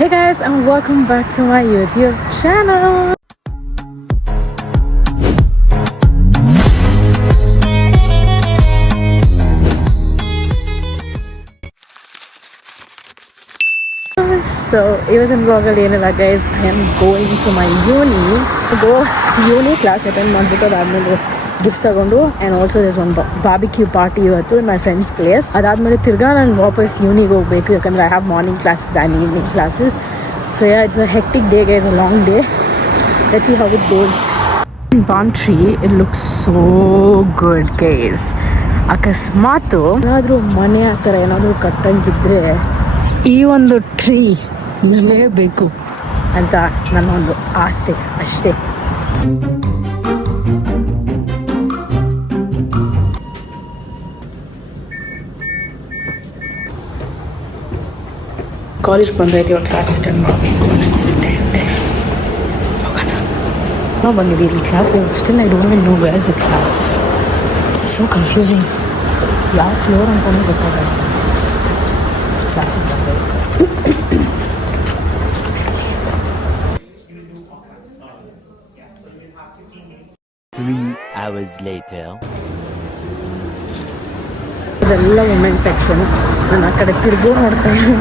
Hey guys, and welcome back to my YouTube channel. So, even vlogally ಏನಿಲ್ಲ guys, I am going to my uni class attend ಮಾಡ್ಬಿಟ್ಟು ಅದಾದ್ಮೇಲೆ gift ತಗೊಂಡು and also this one barbecue party ಇವತ್ತು my friends place. ಅದಾದಮೇಲೆ ತಿರ್ಗಾ ನಾನು ವಾಪಸ್ ಯೂನಿಗೆ ಹೋಗಬೇಕು, ಯಾಕಂದರೆ I have morning classes and evening classes. So yeah it's a hectic day guys, a long day. Let's see how it goes. Palm tree, it looks so good guys. ಅಕಸ್ಮಾತು ಏನಾದರೂ ಮನೆ ಆ ಥರ ಏನಾದರೂ ಕಟ್ಟಂಗಿದ್ರೆ ಈ ಒಂದು ಟ್ರೀ ಇರಲೇಬೇಕು ಅಂತ ನನ್ನ ಒಂದು ಆಸೆ ಅಷ್ಟೇ. ಕಾಲೇಜ್ಗೆ ಬಂದೈತಿ, ಇವಾಗ ಕ್ಲಾಸ್ ಅಟೆಂಡ್ ಮಾಡಬೇಕು ಅನಿಸುತ್ತೆ. ಹೋಗೋಣ. ನಾವು ಬಂದಿದ್ದೀವಿ ಇಲ್ಲಿ ಕ್ಲಾಸ್ಗೆ. Still I don't no where is the class. So confusing, ಯಾವ ಫ್ಲೋರ್ ಅಂತಲೂ ಗೊತ್ತಾಗಲ್ಲ. ಕ್ಲಾಸಿಗೆ ಬಂದೈತಿ. 3 hours later. ಇದೆಲ್ಲ ವುಮೆನ್ ಸೆಕ್ಷನ್. ನಾನು ಆ ಕಡೆ ತಿರುಗು ನೋಡ್ತಾ ಇದ್ದೀನಿ,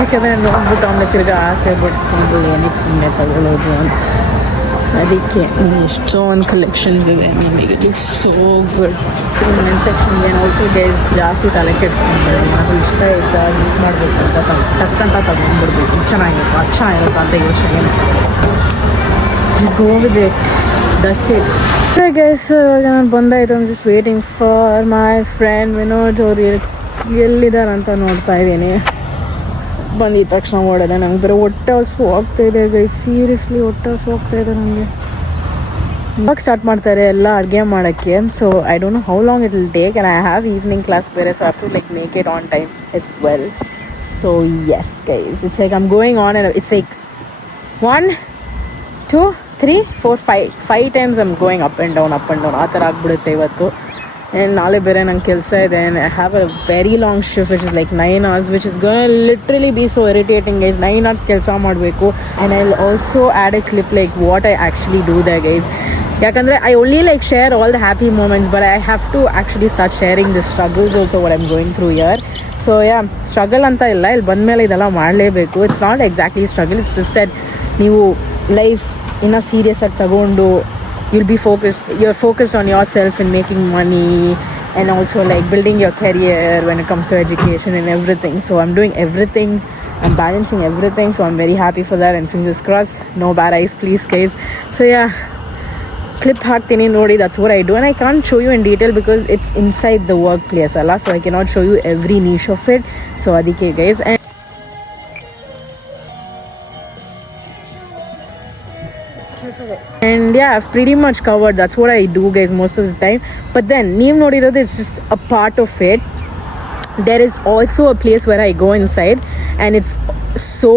ಯಾಕಂದರೆ ನೋಡ್ಬಿಟ್ಟು ಆಮೇಲೆ ತಿರ್ಗಿ ಆಸೆ ಬಿಡಿಸ್ಕೊಂಡು ಏನಕ್ಕೆ ಸುಮ್ಮನೆ ತಗೊಳ್ಳೋದು ಅಂತ. ಅದಕ್ಕೆ ಎಷ್ಟೊಂದು ಕಲೆಕ್ಷನ್ಸ್ ಇದೆ. It is so good. Women section ಏನು ಆಲ್ಸೋ ಗೈಸ್ ಜಾಸ್ತಿ ತಲೆ ಕೆಡಿಸ್ಕೊಂಡ್ರೆ ಅದು ಇಷ್ಟ ಆಯ್ತಾ ಯೂಸ್ ಮಾಡಬೇಕು ಅಂತ ತಕ್ಕಂತ ತಗೊಂಡ್ಬಿಡ್ಬೇಕು. ಚೆನ್ನಾಗಿರುತ್ತಾ ಅಂತ ಯೋಚನೆ. Just go with it, that's it. Guys ನಾನು ಬಂದಾಯ್ತು. I'm just waiting for my friend Vinod. ಅವ್ರು ಎಲ್ಲಿದ್ದಾರೆ ಅಂತ ನೋಡ್ತಾ ಇದ್ದೀನಿ. ಬಂದಿದ್ದ ತಕ್ಷಣ ಓಡೋದೆ. ನಂಗೆ ಬರೀ ಹೊಟ್ಟೆ ಹಸು ಆಗ್ತಾಯಿದೆ ಗೈಸ್, ಸೀರಿಯಸ್ಲಿ ಹೊಟ್ಟೆ ಹಸು ಆಗ್ತಾಯಿದೆ ನನಗೆ. ಇವಾಗ ಸ್ಟಾರ್ಟ್ ಮಾಡ್ತಾರೆ ಎಲ್ಲ ಅಡುಗೆ ಮಾಡೋಕ್ಕೆ. So I don't know how long it will take, and I have evening class ಬೇರೆ. So I have to like make it on time as well. So yes guys, it's like I'm going on and it's like 1 2 3 4 5 times I'm going up and down ಆ ಥರ ಆಗಿಬಿಡುತ್ತೆ ಇವತ್ತು. And ನಾಳೆ ಬೇರೆ ನಂಗೆ ಕೆಲಸ ಇದೆ. And I have a very long shift which is like 9 hours, which is gonna literally be so irritating guys. 9 hours ಕೆಲಸ ಮಾಡಬೇಕು. And I will also add a clip like what I actually do the guys. ಯಾಕಂದರೆ I only like share all the happy moments, but I have to actually start sharing the struggles also what I am going through year. So yeah, struggle ಅಂತ ಇಲ್ಲ, ಇಲ್ಲಿ ಬಂದಮೇಲೆ ಇದೆಲ್ಲ ಮಾಡಲೇಬೇಕು. It's not exactly struggle, it's just that ನೀವು life ಇನ್ನೂ serious ಆಗಿ ತಗೊಂಡು you're focused on yourself and making money, and also like building your career when it comes to education and everything. So I'm doing everything, I'm balancing everything, so I'm very happy for that, and fingers crossed, no bad eyes please guys. So yeah, clip haktini nodi, that's what I do, and I can't show you in detail because it's inside the workplace alla, so I cannot show you every niche of it. So adike guys, and yeah, I've pretty much covered. That's what I do guys most of the time. But then neev nodirodu is just a part of it. There is also a place where I go inside and it's so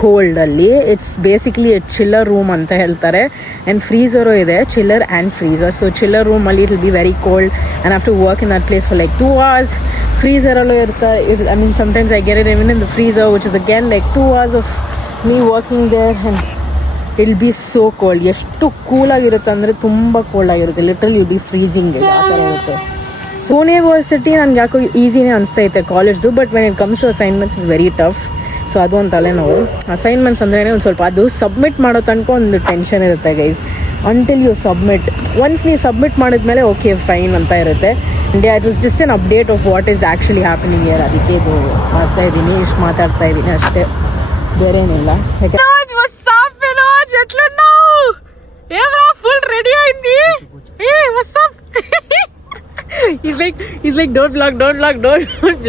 cold alli. It's basically a chiller room anta heltare, and freezer ide, chiller and freezer. So chiller room alli it will be very cold and I have to work in that place for like 2 hours. Freezer allo irta, I mean sometimes I get it even in the freezer, which is again like 2 hours of me working there, and ಇಲ್ be so cold. ಎಷ್ಟು ಕೂಲಾಗಿರುತ್ತೆ ಅಂದರೆ ತುಂಬ cold ಆಗಿರುತ್ತೆ. Literally you B freezing ಇದೆ, ಆ ಥರ ಇರುತ್ತೆ. Pune university ನನಗೆ ಯಾಕೋ ಈಸಿನೇ ಅನಿಸ್ತೈತೆ ಕಾಲೇಜ್ದು, but when it comes to assignments is very tough. So ಅದು ಒಂದು ತಲೆನೋವು. ಅಸೈನ್ಮೆಂಟ್ಸ್ ಅಂದ್ರೇ ಒಂದು ಸ್ವಲ್ಪ ಅದು ಸಬ್ಮಿಟ್ ಮಾಡೋ ತನಕ ಒಂದು ಟೆನ್ಷನ್ ಇರುತ್ತೆ guys. Until you submit, once ನೀವು ಸಬ್ಮಿಟ್ ಮಾಡಿದ್ಮೇಲೆ ಓಕೆ ಫೈನ್ ಅಂತ ಇರುತ್ತೆ. India it was just an update of what is actually happening year. ಅದಕ್ಕೆ ಇದು ಮಾಡ್ತಾಯಿದ್ದೀನಿ, ಇಷ್ಟು ಮಾತಾಡ್ತಾಯಿದ್ದೀನಿ ಅಷ್ಟೇ, ಬೇರೆ ಏನಿಲ್ಲ. ಯಾಕೆ ఎట్లున్నావు? ఏమరా ఫుల్ రెడీ అయింది? ఏ what's up? he's like don't vlog.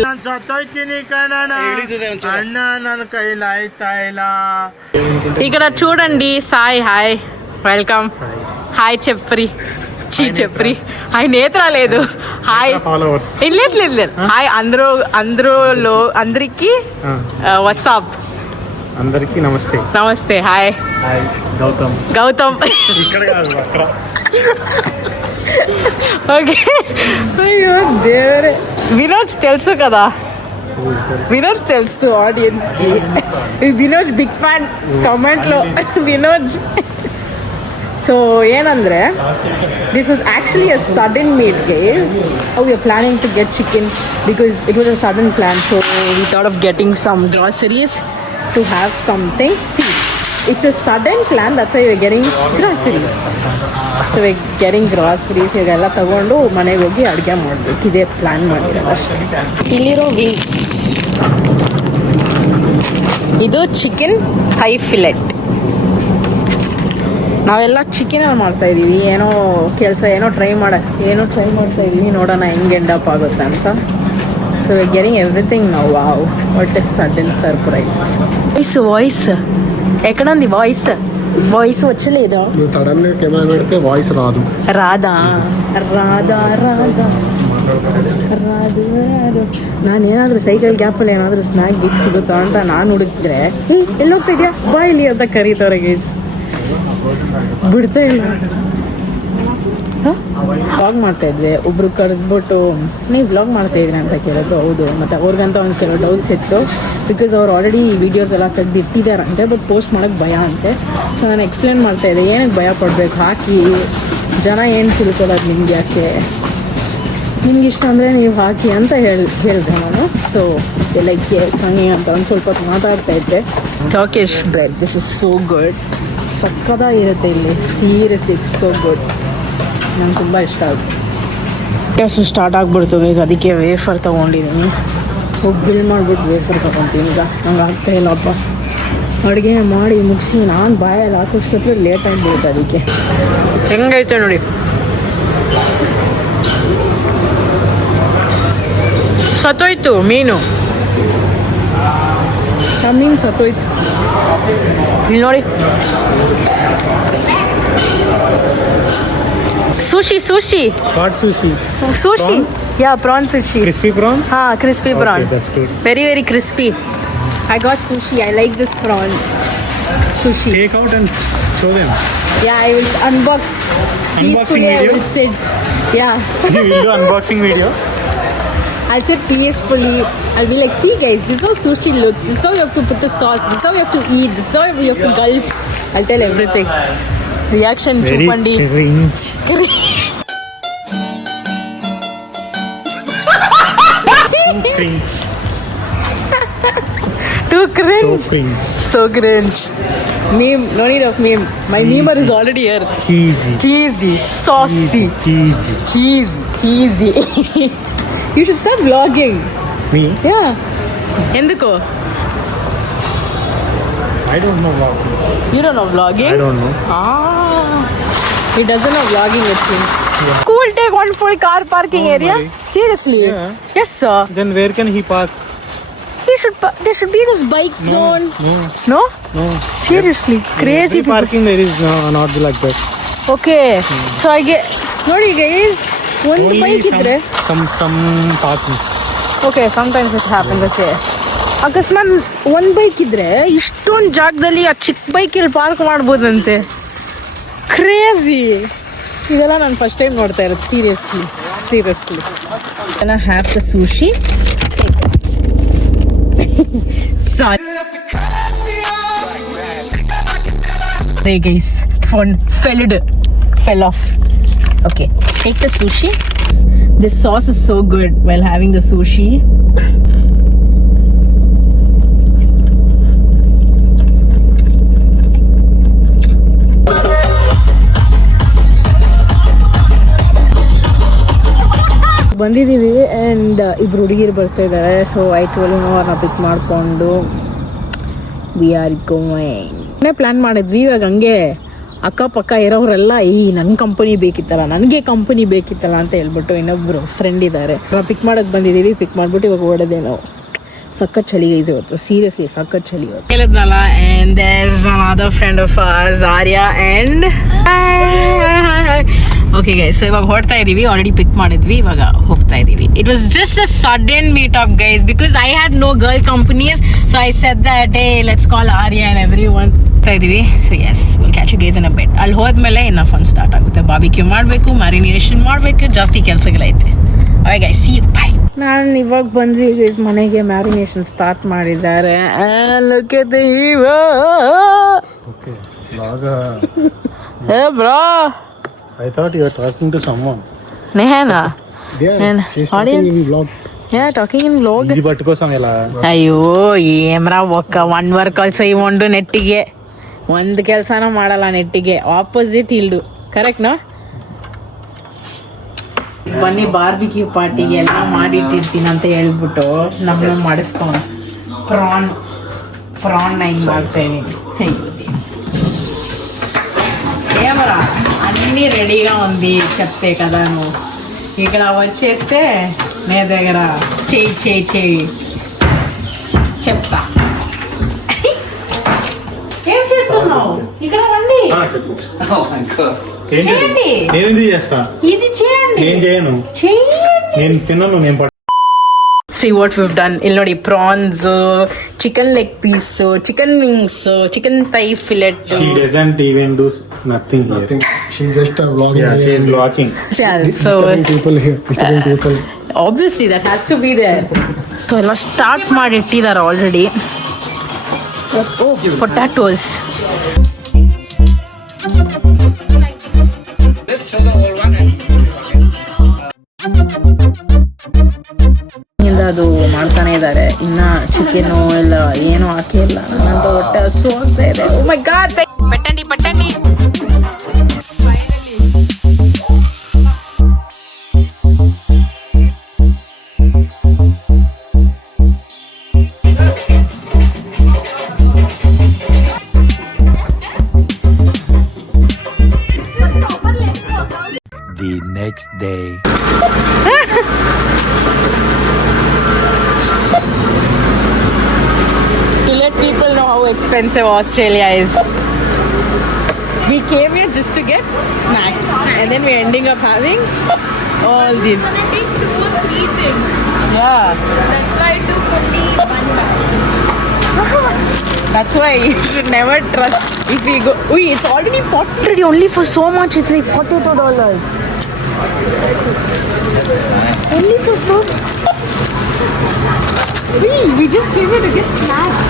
ನಾನು ಸತ್ತೋಯ್ತೀನಿ ಕಣಣ್ಣ, ಅಣ್ಣ ನನ್ನ ಕೈಲಿ ಆಯ್ತಾ ಇಲ್ಲ. ఇక్కడ చూడండి సాయి. Hi, welcome. హాయ్ చెప్పరి, చెప్పరి. హాయ్ నేత్ర లేదు. హాయ్ లేదు. హాయ్ అందరికి వాట్సాప్. అందరికీ నమస్తే. హాయ్ గౌతమ్. ఇక్కడ కాదు అక్కడ. ఓకే. అయ్యో దేవుడే. వినోద్ తెలుసు కదా, ವಿನೋದ್ తెలుసు ಆಡಿಯನ್ಸ್ಗೆ. ವಿನೋದ್ ಬಿಗ್ ಫ್ಯಾನ್ ಕಮೆಂಟ್ಲು ವಿನೋದ್. ಸೊ ಏನಂದರೆ this is actually a sudden meet guys. We are planning to get chicken because it was a sudden plan. So we thought of getting some groceries to have something. See, it's a sudden plan, that's why we're getting groceries. So we're getting groceries ಎಲ್ಲ ತಗೊಂಡು ಮನೆಗೆ ಹೋಗಿ ಅಡುಗೆ ಮಾಡಬೇಕು. ಇದೇ plan ಮಾಡಿರೋದು ಅಷ್ಟೇ. ಇಲ್ಲಿರೋ ವಿಂಗ್ಸ್, ಇದು ಚಿಕನ್ ಥೈ ಫಿಲೆಟ್. ನಾವೆಲ್ಲ ಚಿಕನಲ್ಲಿ ಮಾಡ್ತಾಯಿದ್ದೀವಿ. ಏನೋ ಕೆಲಸ ಏನೋ ಟ್ರೈ ಮಾಡ್ತಾಯಿದ್ದೀವಿ. ನೋಡೋಣ ಹೆಂಗೆ ಎಂಡಪ್ ಆಗುತ್ತೆ ಅಂತ. So we're getting everything now. Wow, what a sudden surprise. Voice ఎక్కడుంది? వాయిస్ వచ్చలేదు. సడన్ గా కెమెరా పెడితే వాయిస్ రాదు. రాదా? ನಾನೇನಾದರೂ ಸೈಕಲ್ ಗ್ಯಾಪಲ್ಲಿ ಏನಾದರೂ ಸ್ನ್ಯಾಕ್ ಗಿಕ್ ಸಿಗುತ್ತಾ ಅಂತ ನಾನು ಹುಡುಕಿದ್ರೆ ಎಲ್ಲೋಗ್ತಿದ್ಯಾ ಬಾ ಇಲ್ಲಿ ಅಂತ ಕರೀತವ್ರೆ ಗೈಸ್. ಬಿಡ್ತಾ ಇಲ್ಲ. ವ್ಲಾಗ್ ಮಾಡ್ತಾಯಿದ್ದೆ, ಒಬ್ರು ಕರೆದ್ಬಿಟ್ಟು ನೀವು ವ್ಲಾಗ್ ಮಾಡ್ತಾಯಿದ್ರಿ ಅಂತ ಕೇಳಿದ್ರು. ಹೌದು, ಮತ್ತು ಅವ್ರಿಗಂತ ಒಂದು ಕೆಲವು ಡೌಟ್ಸ್ ಇತ್ತು. ಬಿಕಾಸ್ ಅವ್ರು ಆಲ್ರೆಡಿ ವೀಡಿಯೋಸ್ ಎಲ್ಲ ತೆಗೆದಿಟ್ಟಿದ್ದಾರಂತೆ, ಬಟ್ ಪೋಸ್ಟ್ ಮಾಡೋಕ್ಕೆ ಭಯ ಅಂತೆ. ಸೊ ನಾನು ಎಕ್ಸ್ಪ್ಲೇನ್ ಮಾಡ್ತಾಯಿದ್ದೆ ಏನಕ್ಕೆ ಭಯ ಪಡಬೇಕು, ಹಾಕಿ ಜನ ಏನು ತಿಳ್ಕೊಳ್ಳೋದು ನಿಮ್ಗೆ, ಯಾಕೆ ನಿಮ್ಗೆ ಇಷ್ಟ ಅಂದರೆ ನೀವು ಹಾಕಿ ಅಂತ ಹೇಳಿದೆ ನಾನು. ಸೊ ಲೈಕ್ ಸಂಗಿ ಅಂತ ಒಂದು ಸ್ವಲ್ಪ ಹೊತ್ತು ಮಾತಾಡ್ತಾಯಿದ್ದೆ. Turkish bread, this is so good. ಸಕ್ಕದಾಗಿರುತ್ತೆ ಇಲ್ಲಿ, ಸೀರಿಯಸ್ಲಿ ಇಟ್ಸ್ ಸೋ ಗುಡ್. ನಂಗೆ ತುಂಬ ಇಷ್ಟ ಆಗುತ್ತೆ. ಟೆಸ್ಟ್ ಸ್ಟಾರ್ಟ್ ಆಗಿಬಿಡ್ತು ಗೈಸ್, ಅದಕ್ಕೆ ವೇಫರ್ ತೊಗೊಂಡಿದ್ದೀನಿ. ಹೋಗಿ ಬಿಲ್ ಮಾಡಿಬಿಟ್ಟು ವೇಫರ್ ತೊಗೊತೀನಿ. ಈಗ ನಂಗೆ ಆಗ್ತಾಯಿಲ್ಲಪ್ಪ ಅಡುಗೆ ಮಾಡಿ ಮುಗಿಸಿ ನಾನು ಬಾಯಲ್ಲಿ ಹಾಕೋಷ್ಟತ್ರ ಲೇಟ್ ಆಗಿಬಿಡುತ್ತೆ. ಅದಕ್ಕೆ ಹೆಂಗೈತೆ ನೋಡಿ. ಸತ್ತೋಯ್ತು ಮೀನು, ಮೀನು ಸತ್ತೋಯ್ತು. ಇಲ್ಲಿ ನೋಡಿ, sushi. What sushi? Prawn? Yeah, prawn sushi. Crispy prawn? Crispy prawn. Okay, that's good. Very, very crispy. I got sushi. I like this prawn sushi. Take out and show them. Yeah, I will unbox. Unboxing peacefully. video? I will sit. Yeah. You will do unboxing video? I'll sit peacefully. I'll be like, see guys, this is how sushi looks. This is how you have to put the sauce. This is how you have to eat. This is how you have to gulp. I'll tell everything. Reaction చూపండి. cringe. Cringe. Too cringe. So cringe. Meme, no need of meme. My memer is already here. Cheesy. Saucy. Cheesy. You should start vlogging. Me? Yeah. ఎందుకో? I don't know vlogging. You don't know vlogging? I don't know. He doesn't know vlogging, it seems. Yeah. Cool, take one full car parking area. Buddy. Seriously? Yeah. Yes, sir. Then where can he park? There should be this bike zone. No. Seriously, crazy Every people. parking there is not like that. Okay. So I get. Nodi guys, one bike idre. Some parking. Okay, sometimes it happens. Okay. ಅಕಸ್ಮಾತ್ ಒಂದು bike ಇದ್ರೆ ಇಷ್ಟೊಂದು ಜಾಗದಲ್ಲಿ ಆ ಚಿಕ್ಕ bike ಇಲ್ಲಿ park ಮಾಡ್ಬೋದಂತೆ. Crazy. ಇದೆಲ್ಲ ನಾನು ಫಸ್ಟ್ ಟೈಮ್ ನೋಡ್ತಾ ಇರೋದು. Seriously. Can I have the sushi? Sorry. Hey guys, phone fell off. Okay, take the sushi. This sauce is so good while having the sushi. ಬಂದಿದ್ದೀವಿ ಆ್ಯಂಡ್ ಇಬ್ಬರು ಹುಡುಗಿರು ಬರ್ತಾ ಇದ್ದಾರೆ. ಸೊ ಆಯ್ತು ಅವ್ರನ್ನ ಪಿಕ್ ಮಾಡಿಕೊಂಡು ವಿ ಆರ್ ಗೋಯಿಂಗ್. ಪ್ಲ್ಯಾನ್ ಮಾಡಿದ್ವಿ. ಇವಾಗ ಹಂಗೆ ಅಕ್ಕಪಕ್ಕ ಇರೋರೆಲ್ಲ ನನ್ನ ಕಂಪನಿ ಬೇಕಿತ್ತಲ್ಲ ಅಂತ ಹೇಳ್ಬಿಟ್ಟು ಇನ್ನೊಬ್ಬರು ಫ್ರೆಂಡ್ ಇದ್ದಾರೆ, ಪಿಕ್ ಮಾಡೋಕ್ಕೆ ಬಂದಿದ್ದೀವಿ. ಪಿಕ್ ಮಾಡಿಬಿಟ್ಟು ಇವಾಗ ಓಡೋದೆ ನಾವು. ಸಖತ್ ಚಳಿ ಗೈಸ್ ಇವತ್ತು, ಸೀರಿಯಸ್ಲಿ ಸಖತ್ ಚಳಿ ಇವತ್ತು. ಹೇಳಿದ್ನಲ್ಲ, and there is another friend of us, Arya. And okay guys, so ಇವಾಗ ಹೊರಡ್ತಾ ಇದ್ದೀವಿ. ಆಲ್ರೆಡಿ ಪಿಕ್ ಮಾಡಿದ್ವಿ, ಇವಾಗ ಹೋಗ್ತಾ ಇದ್ದೀವಿ. It was just a sudden meet up guys, because I had no girl companies. So I said that let's call Arya and everyone ಇದ್ದೀವಿ. So yes, will catch you guys in a bit. ಅಲ್ಲಿ ಹೋದ್ಮೇಲೆ ಇನ್ನು fun start ಆಗುತ್ತೆ. Barbecue ಮಾಡಬೇಕು, marination ಮಾಡಬೇಕು, ಜಾಸ್ತಿ ಕೆಲಸಗಳೈತೆ. Okay guys see you bye. ನಾನು ಇವಾಗ ಬಂದ್ವಿ ಗೈಸ್ ಮನೆಗೆ. ಮ್ಯಾರಿನೇಷನ್ ಸ್ಟಾರ್ಟ್ ಮಾಡಿದ್ದಾರೆ. Look at the hero. Okay. Vlog. Hey bro. I thought you were talking to someone. ನೇಹನಾ Yeah. She's talking in vlog. Talking in vlog. ఇది పట్టుకోసం ఎలా ಅಯ್ಯೋ ಏಮ್ರಾ ಒಕ್ಕ 1 ವರ್ಕ್ ಆಲ್ಸೋ ಇವಂಡು ನೆಟ್ಟಿಗೆ ಒಂದು ಕೆಲಸನೂ ಮಾಡಲ್ಲ ನೆಟ್ಟಿಗೆ. Opposite yield ಕರೆಕ್ಟ್ನಾ? ಬನ್ನಿ ಬಾರ್ಬಿಕ್ಯೂ ಪಾರ್ಟಿಗೆ ಎಲ್ಲ ಮಾಡಿಟ್ಟಿರ್ತೀನಿ ಅಂತ ಹೇಳ್ಬಿಟ್ಟು ನಮ್ಮ ಮಾಡಿಸ್ತಾವ. ಪ್ರಾನ್ ಹಿಂಗೆ ಮಾಡ್ತಾ ఇದ್ದೀನಿ. ఏమరా అన్నీ రెడీగా ఉంది చెప్తే కదా నువ్వు. ఇక్కడ వచ్చేస్తే నీ దగ్గర చేయి చెప్తా. ఏం చేస్తున్నావు ఇక్కడ రండి. చేయండి. నేను ఎందుకు చేస్తా? ఇది చేయండి. నేను చేయను. చేయండి. నేను తిన్నాను. నేను See what we've done. ಇಲ್ಲಿ ನೋಡಿ prawns, chicken leg piece, chicken wings, chicken thigh fillet. She doesn't even do nothing here. Nothing. She's just a vlogging. Yeah, she is vlogging. Yeah, so Disturbing people here. Disturbing people. obviously that has to be there. So ಎಲ್ಲ start ಮಾಡಿ ಇಟ್ಟಿದ್ದಾರೆ already. Potatoes. ಅದು ಮಾಡ್ತಾನೆ ಇದ್ದಾರೆ. ಇನ್ನ chicken ಎಲ್ಲ ಏನು ಹಾಕಿಲ್ಲ. ನನ್ನಂತ ಹೊಟ್ಟೆ ಹಸು ಆಗ್ತಾ ಇದೆ. ಓ ಮೈ god. ಪಟ್ಟಂಡಿ The next day. To let people know how expensive Australia is. We came here just to get snacks and then we're ending up having all this. I take 2 or 3 things. Yeah, That's why I took only 1 bag. that's why you should never trust if we go. Ui, it's already 40 only for so much. It's like $42. That's it. Only for so. We just came here to get snacks.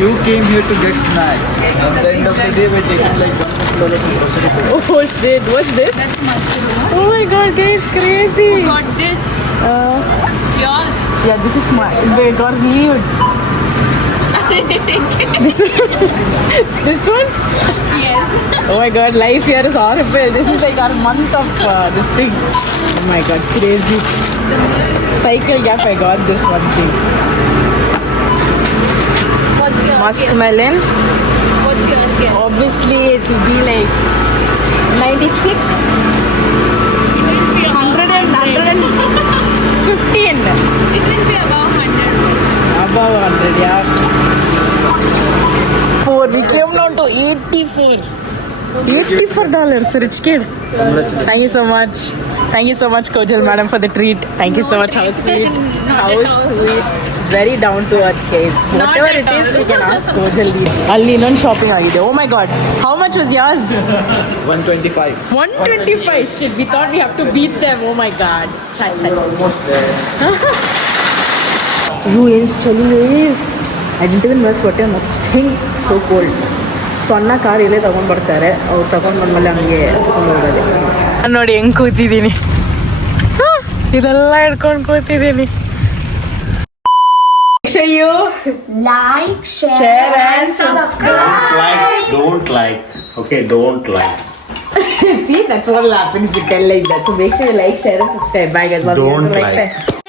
You came here to get snacks. At the end of the day, we're taking like $100 in groceries. Oh shit, what's this? That's mushroom. Oh my god, this is crazy. Got this. Yours. Yeah, this is my. They got huge. This one? Yes. Oh my god, life here is horrible. This is like our month of this thing. Oh my god, crazy. Cycle gap, I got this one thing. What's your Musk guess? melon. What's your guess? Obviously, it will be like 96, It will be about 115. It will be about 100. Above 100, yeah. 4. We came down to 84. $84, rich kid. Thank you so much. Thank you so much, Kojal madam, for the treat. Thank you so much. How sweet. Not How at all. sweet. Very down to earth case. Not Whatever at it is, all. we can ask Kojal. Ali non shopping agide. Oh my god. How much was yours? 125. 125. Shit. We thought we have to beat them. Oh my god. Chai. Almost there. You is chilling is. I didn't even wear sweater. Nothing so cold. So ಅಣ್ಣ car ಇಲ್ಲೇ ತಗೊಂಡ್ ಬರ್ತಾರೆ. ಅವ್ರು ತಗೊಂಡ್ ಬಂದ್ಮೇಲೆ ಹಂಗೆ ಎತ್ಕೊಂಡು ಹೋಗೋದು. ನೋಡಿ ಹೆಂಗ್ ಕೂತಿದ್ದೀನಿ. ಇದೆಲ್ಲ ಹಿಡ್ಕೊಂಡು ಕೂತಿದ್ದೀನಿ. You Like, share and subscribe. Don't like. Okay, don't like. See, that's what will happen if you tell like that. So make sure you like, share and subscribe. Bye guys. Love you. Don't So, like.